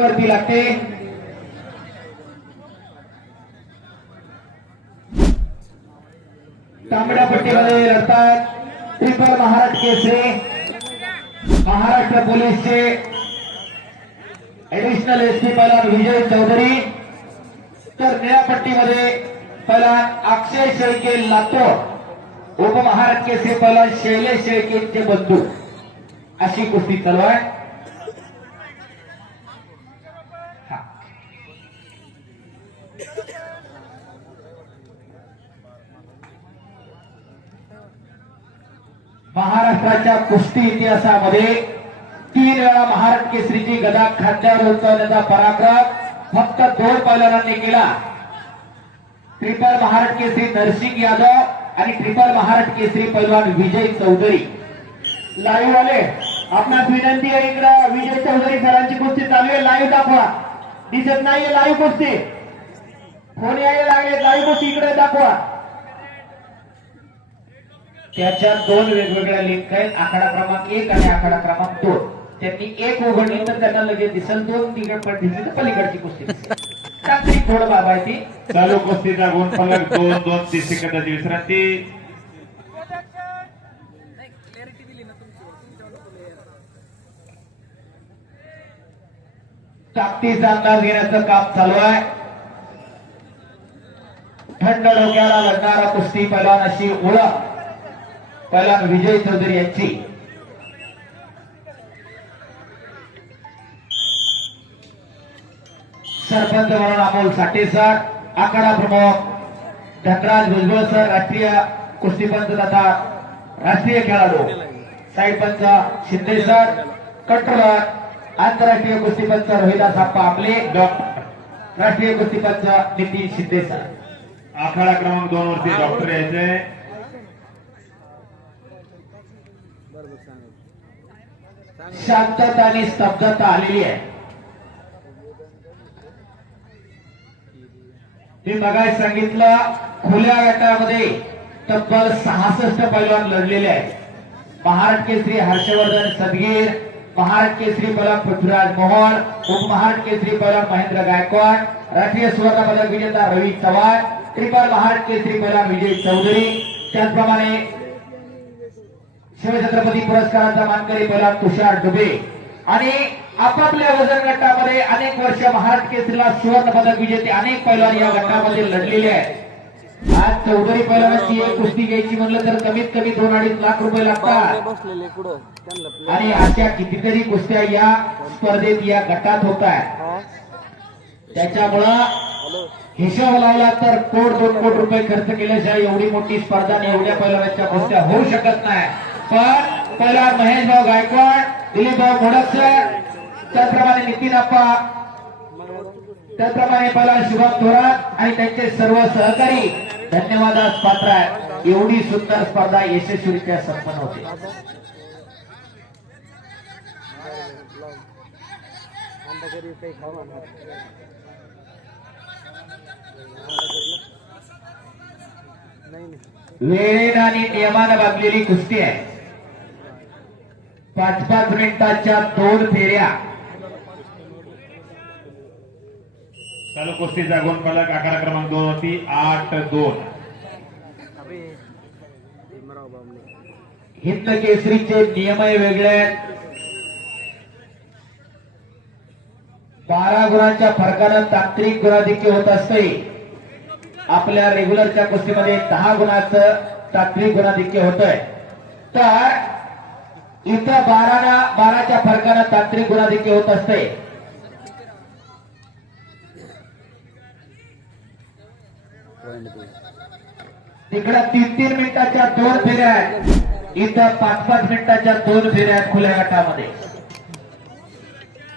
वरती लागते तांबड्या पट्टीमध्ये लढतात ट्रिपल महाराष्ट्र केसरी महाराष्ट्र पोलीसचे ऍडिशनल एस पी पैलवान विजय चौधरी। तर निळ्या पट्टीमध्ये पैलवान अक्षय शेळके लातूर। उपमहाराष्ट्र केसरी पैलवान शैलेश शेळकेंचे बंधू। अशी कुस्ती चालू आहे। महाराष्ट्राच्या कुस्ती इतिहासामध्ये तीन वेळा महाराष्ट्र केसरीची गदा खांद्यावर उचलण्याचा पराक्रम फक्त दोन पैलवानांनी केला. ट्रिपल महाराष्ट्र केसरी नरसिंग यादव आणि ट्रिपल महाराष्ट्र केसरी पैलवान विजय चौधरी. लाईव्ह आले आपणास विनंती आहे इकडं विजय चौधरी सरांची कुस्ती चालू आहे. लाईव्ह दाखवा. दिसत नाहीये लाईव्ह कुस्ती. फोन यायला लागले लाईव्ह कुस्ती इकडे दाखवा. त्याच्या दोन वेगवेगळ्या लिंक आहेत. आखाडा क्रमांक एक आणि आखाडा क्रमांक दोन. त्यांनी एक उघडली तर त्यांना लगेच दिसेल. दोन तिकडे पण दिसली. तर पलीकडची कुस्ती. तांत्रिक थोडं बाबा आहे ती चालू कुस्तीचा गुण फलक दोन दोन तीस सेकंदाची विश्रांती. ताकदीचा अंदाज घेण्याचं काम चालू आहे. थंड डोक्याला लढणारा कुस्ती पैलवान अशी ओळख पैलवान विजय चौधरी यांची. सरपंच म्हणून अमोल साठे आखाडा प्रमुख धनराज भुजबळ सर राष्ट्रीय कुस्तीपंच तथा राष्ट्रीय खेळाडू साईपंच शिंदे सर कंट्रोलर आंतरराष्ट्रीय कुस्तीपंच रोहिदास आप्पा आपले डॉक्टर राष्ट्रीय कुस्तीपंच नितीन शिंदे सर. आखाडा क्रमांक दोन वरती डॉक्टर यायचे. शांतता आणि स्तब्धता आलेली आहे. मी मगाय सांगितलं खुल्या गटामध्ये तब्बल सहासष्ट पैलवान लढलेले आहेत. महाराष्ट्र केसरी हर्षवर्धन सदगीर महाराष्ट्र केसरी पैलवान पृथ्वीराज मोहन उपमहाराष्ट्र केसरी पैलवान महेंद्र गायकवाड राष्ट्रीय सुवर्ण पदक विजेता रवी चव्हाण ट्रिपल महाराष्ट्र केसरी पैलवान विजय चौधरी. त्याचप्रमाणे शिवछत्रपती पुरस्काराचा मानकरी पहिला तुषार डुबे आणि आपापल्या वजन गटामध्ये अनेक वर्ष महाराष्ट्र केसरीला सुवर्ण पदक विजेते अनेक पैलवान या गटामध्ये लढलेले आहेत. आज चौधरी पैलवानाची एक कुस्ती घ्यायची म्हणलं तर कमीत कमी दोन अडीच लाख रुपये लागतात. आणि अशा कितीतरी कुस्त्या या स्पर्धेत या गटात होत आहेत. त्याच्यामुळं हिशोब लावला तर कोट दोन कोट रुपये खर्च केल्याशिवाय एवढी मोठी स्पर्धा आणि एवढ्या पैलवानाच्या कुस्त्या होऊ शकत नाही. पण पहिला महेश भाऊ गायकवाड दिलीप भाऊ मोडकसर त्याचप्रमाणे नितीन अप्पा त्याचप्रमाणे पहिला शुभम थोरात आणि त्यांचे सर्व सहकारी धन्यवादास पात्र आहेत एवढी सुंदर स्पर्धा यशस्वीरित्या संपन्न होते. आंबा वेळेनं आणि नियमानं बांधलेली कुस्ती आहे. पाच पाच मिनिटाच्या दोन फेऱ्या. चालू कुस्तीचा गुण फलक आखाडा क्रमांक दोन वरती आठ दोन. हिंद केसरीचे नियमही वेगळे आहेत. बारा गुणांच्या फरकानं तांत्रिक गुणाधिक्य होत असते आपल्या रेग्युलरच्या कुस्तीमध्ये दहा गुणाचं तांत्रिक गुणाधिक्य होत आहे तर इथं बारा बाराच्या फरकानं तांत्रिक गुणाधिक्य होत असते. तिकडं तीन तीन मिनिटाच्या दोन फेऱ्या आहेत. इथं पाच पाच मिनिटाच्या दोन फेऱ्या आहेत खुल्या गटामध्ये.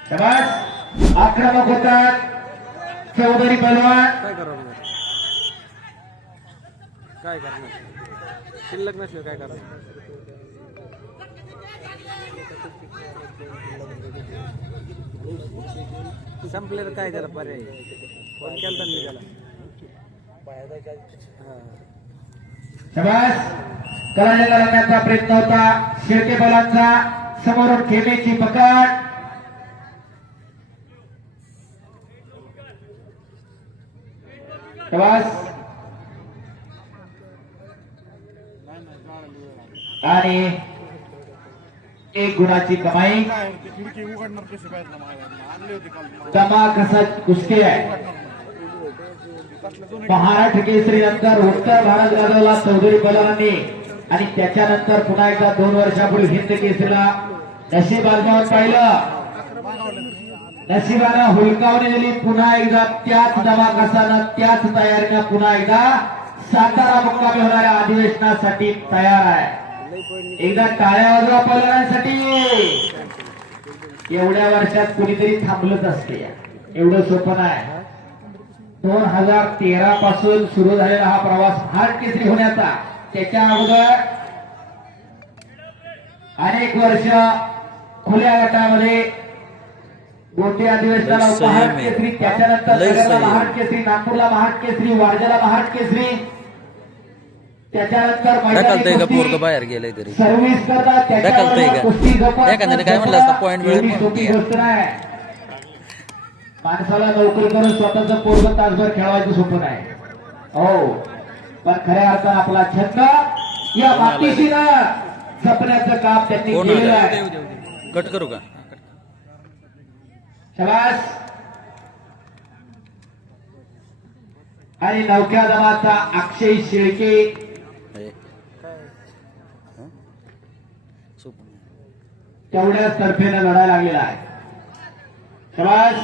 समाज आक्रमक होतात. चौधरी पलवान. काय करणार शिल्लक नसलं काय करणार? संपलेलं काय त्याला पर्याय? फोन केला मी त्याला करण्याचा प्रयत्न होता. शिर्के बलांचा समोर खेमेची पकड. आणि एक गुणाची कमाई. दमा कसा कुस्ती आहे. महाराष्ट्र केसरी नंतर उत्तर भारत गाजवला चौधरी बलवांनी आणि त्याच्यानंतर पुन्हा एकदा दोन वर्षापूर्वी हिंद केसरीला नशीब आजमावून पाहिलं. नशिबानं हुलकावणी दिली पुन्हा एकदा त्याच दमाकसानं त्याच तयारीनं पुन्हा एकदा सातारा मुक्कामी होणाऱ्या अधिवेशनासाठी तयार आहे. एकदा टाळ्या वाजवा पलवण्यासाठी एवढ्या वर्षात कुणीतरी थांबलंच असते एवढं सोपं नाही दोन हजार तेरा पासून सुरू झालेला हा प्रवास हार्ट केसरी होण्याचा त्याच्या अगोदर अनेक वर्ष खुल्या गटामध्ये गोटे अधिवेशनाला आहे. केसरी त्याच्यानंतर. महाड केसरी नागपूरला महाड केसरी वारजाला महाड केसरी ढकलतंय का पोरग बाहेर गेलंय तरी? ढकलतंय का? एखाद्याने काय म्हणलं असतं. गोष्ट नाही. माणसाला नोकरी करून स्वतःच पोरग तासभर खेळवायचं सोपं नाही. हो. पण खऱ्या अर्थानं आपला छंद या मातीशी जपण्याचं काम त्यांनी केलेलं आहे. कट करू का? शबास. आणि नौक्या दमाचा अक्षय शेळके तेवढ्याच तर्फेनं लढायला लागलेला आहे. शबास!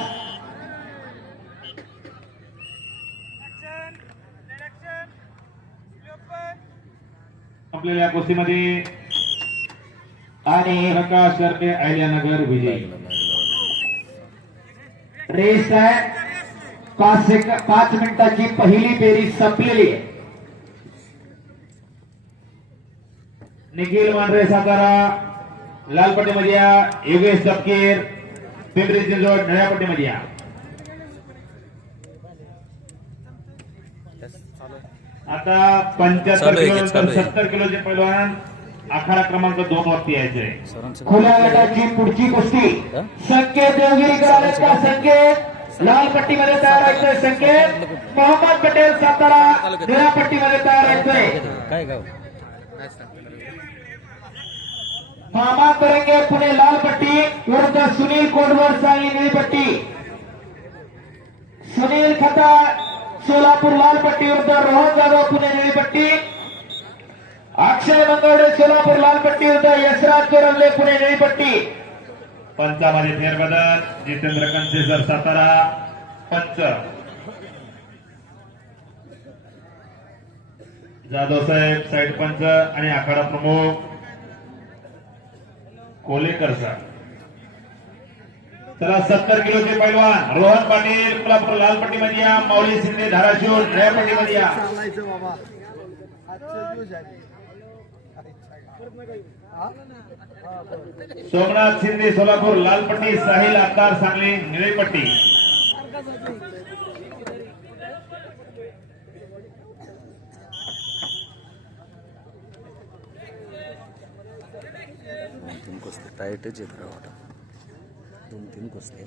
आपल्याला या कुस्तीमध्ये आणि प्रकाश करते अहिल्यानगर विजय. रेस आहे. पाच सेक, पाच मिनिटाची पहिली फेरी संपलेली आहे. निखिल मांढरे सातारा लालपट्टीमध्ये या योगेश तपकीर पिंपरी चिंचवड पट्टीमध्ये या आता पंच्याहत्तर किलो? सत्तर किलोचे पैलवान आखाडा क्रमांक दोन वरती यायचे. खुल्या गटाची पुढची कुस्ती? संकेत देवगिरीकर आले का संकेत. लाल पट्टीमध्ये तयार व्हायचंय संकेत. मोहम्मद पटेल सातारा निळ्या पट्टीमध्ये तयार व्हायचंय. काय पुणे लाल पट्टी विरुद्ध सुनील कोडवर सांगली निळी पट्टी सुनील खता सोलापूर लाल पट्टी विरुद्ध रोहन जाधव पुणे निळी पट्टी अक्षय मंगवडे सोलापूर लाल पट्टी विरुद्ध यशराज चोरवले पुणे निळी पट्टी पंचामध्ये फेरबदल. जितेंद्र कंचेसर सातारा पंच. जाधव साहेब साईड पंच आणि आखाडा प्रमुख. कोलेकर सर चला सत्तर किलोचे पैलवान रोहन पाटील कोल्हापूर लाल पट्टीमध्ये या माऊली शिंदे धाराशिव निळ्या पट्टीमध्ये या सोमनाथ शिंदे सोलापूर लाल पट्टी साहिल आत्तार सांगली निळी पट्टी दोन तीन कुस्ती टाईटच येत आता. दोन तीन कुस्ती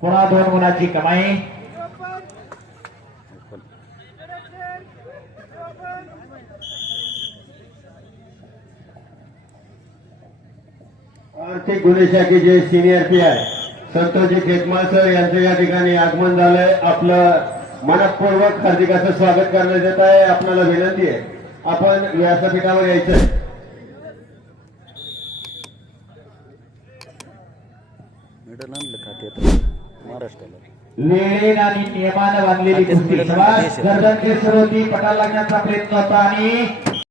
पुन्हा दोन गुणाची कमाई. आर्थिक गुन्हे शाखेचे सिनियर पी आय संतोषजी खेतमाळ सर यांचं या ठिकाणी आगमन झालंय. आपलं मनपूर्वक हार्दिक असं स्वागत करण्यात येत आहे. आपल्याला विनंती आहे. आपण व्यासपीठावर यायचंय. ते वेळेन आणि नियमानं बांधलेली कुस्ती. नाही. गर्दन केसर होती पटाला लागण्याचा प्रयत्न होता आणि